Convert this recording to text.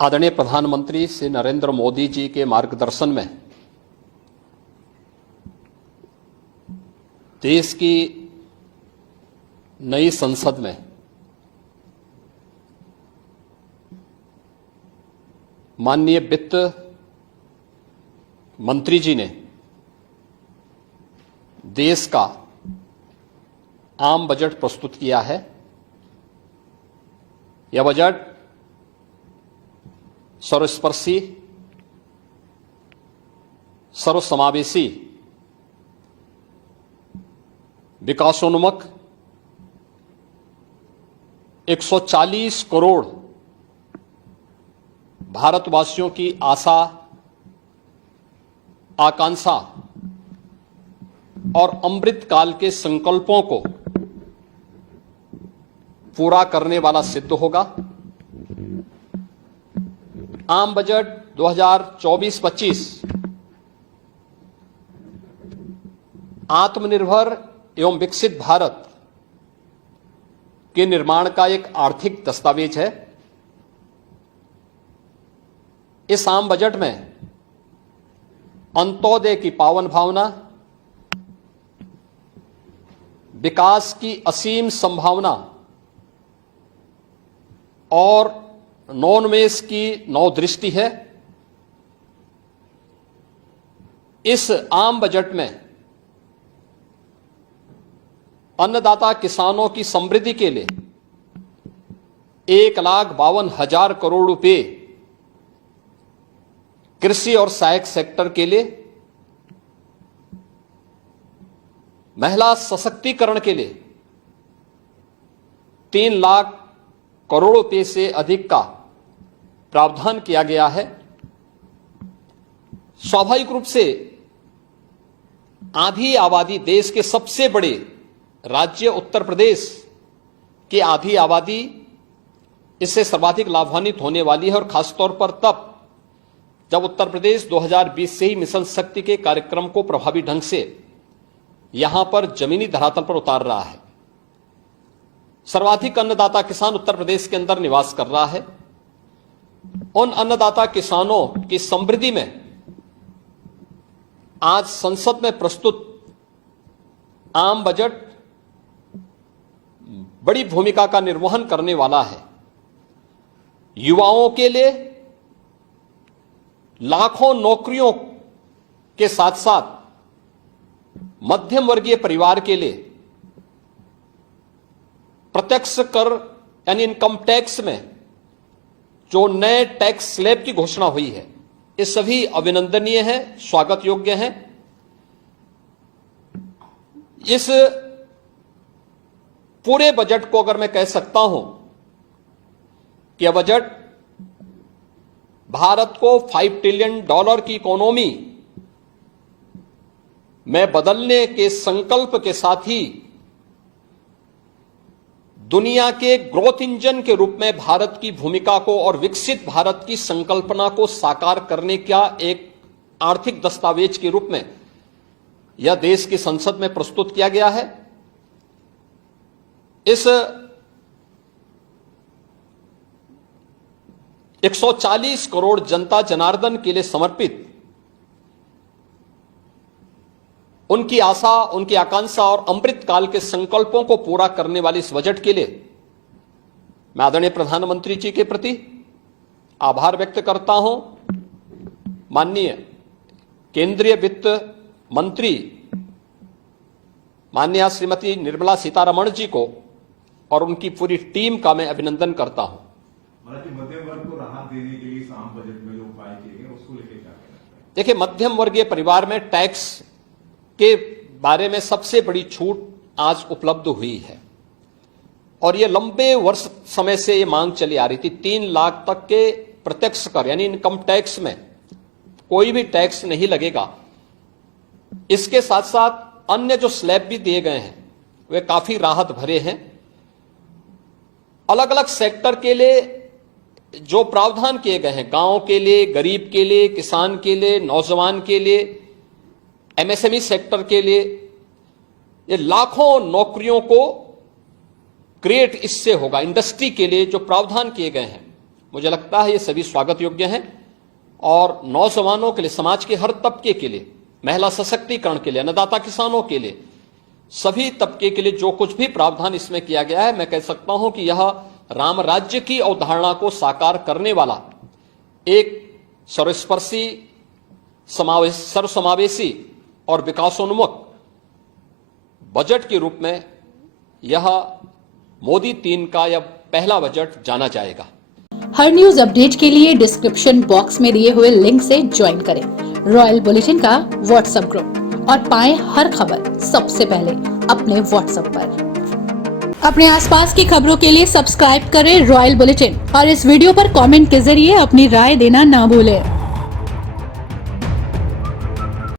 आदरणीय प्रधानमंत्री श्री नरेंद्र मोदी जी के मार्गदर्शन में देश की नई संसद में माननीय वित्त मंत्री जी ने देश का आम बजट प्रस्तुत किया है। यह बजट सर्वस्पर्शी, सर्वसमावेशी, विकासोन्मुख 140 करोड़ भारतवासियों की आशा, आकांक्षा और अमृत काल के संकल्पों को पूरा करने वाला सिद्ध होगा। आम बजट 2024-25 आत्मनिर्भर एवं विकसित भारत के निर्माण का एक आर्थिक दस्तावेज है। इस आम बजट में अंत्योदय की पावन भावना, विकास की असीम संभावना और नवोन्मेष की नवदृष्टि है। इस आम बजट में अन्नदाता किसानों की समृद्धि के लिए 1,52,000 करोड़ रुपए, कृषि और सहायक सेक्टर के लिए, महिला सशक्तिकरण के लिए 3 लाख करोड़ रुपए से अधिक का प्रावधान किया गया है। स्वाभाविक रूप से आधी आबादी, देश के सबसे बड़े राज्य उत्तर प्रदेश की आधी आबादी इससे सर्वाधिक लाभान्वित होने वाली है, और खासतौर पर तब जब उत्तर प्रदेश 2020 से ही मिशन शक्ति के कार्यक्रम को प्रभावी ढंग से यहां पर जमीनी धरातल पर उतार रहा है। सर्वाधिक अन्नदाता किसान उत्तर प्रदेश के अंदर निवास कर रहा है। उन अन्नदाता किसानों की समृद्धि में आज संसद में प्रस्तुत आम बजट बड़ी भूमिका का निर्वहन करने वाला है। युवाओं के लिए लाखों नौकरियों के साथ साथ मध्यम वर्गीय परिवार के लिए प्रत्यक्ष कर यानी इनकम टैक्स में जो नए टैक्स स्लैब की घोषणा हुई है, ये सभी अभिनंदनीय है, स्वागत योग्य है। इस पूरे बजट को अगर मैं कह सकता हूं कि यह बजट भारत को $5 ट्रिलियन की इकोनॉमी में बदलने के संकल्प के साथ ही दुनिया के ग्रोथ इंजन के रूप में भारत की भूमिका को और विकसित भारत की संकल्पना को साकार करने का एक आर्थिक दस्तावेज के रूप में यह देश की संसद में प्रस्तुत किया गया है। इस 140 करोड़ जनता जनार्दन के लिए समर्पित उनकी आशा, उनकी आकांक्षा और अमृत काल के संकल्पों को पूरा करने वाले इस बजट के लिए मैं आदरणीय प्रधानमंत्री जी के प्रति आभार व्यक्त करता हूं। माननीय केंद्रीय वित्त मंत्री माननीय श्रीमती निर्मला सीतारमण जी को और उनकी पूरी टीम का मैं अभिनंदन करता हूं। मध्यम वर्ग को राहत देने के लिए इस आम बजट में जो उपाय किए गए उसको लेकर क्या कहना है? देखिए, मध्यम वर्गीय परिवार में टैक्स के बारे में सबसे बड़ी छूट आज उपलब्ध हुई है, और यह लंबे वर्ष समय से यह मांग चली आ रही थी। 3 लाख तक के प्रत्यक्ष कर यानी इनकम टैक्स में कोई भी टैक्स नहीं लगेगा। इसके साथ साथ अन्य जो स्लैब भी दिए गए हैं वे काफी राहत भरे हैं। अलग अलग सेक्टर के लिए जो प्रावधान किए गए हैं, गांव के लिए, गरीब के लिए, किसान के लिए, नौजवान के लिए, एमएसएमई सेक्टर के लिए, ये लाखों नौकरियों को क्रिएट इससे होगा। इंडस्ट्री के लिए जो प्रावधान किए गए हैं मुझे लगता है ये सभी स्वागत योग्य हैं और नौजवानों के लिए, समाज के हर तबके के लिए, महिला सशक्तिकरण के लिए, अन्नदाता किसानों के लिए, सभी तबके के लिए जो कुछ भी प्रावधान इसमें किया गया है, मैं कह सकता हूं कि यह राम राज्य की अवधारणा को साकार करने वाला एक सर्वस्पर्शी, सर्वसमावेशी और विकासोन्मुख बजट के रूप में यह मोदी 3 का यह पहला बजट जाना जाएगा। हर न्यूज अपडेट के लिए डिस्क्रिप्शन बॉक्स में दिए हुए लिंक से ज्वाइन करें रॉयल बुलेटिन का व्हाट्सएप ग्रुप और पाएं हर खबर सबसे पहले अपने व्हाट्सएप पर। अपने आसपास की खबरों के लिए सब्सक्राइब करें रॉयल बुलेटिन और इस वीडियो पर कमेंट के जरिए अपनी राय देना ना भूलें।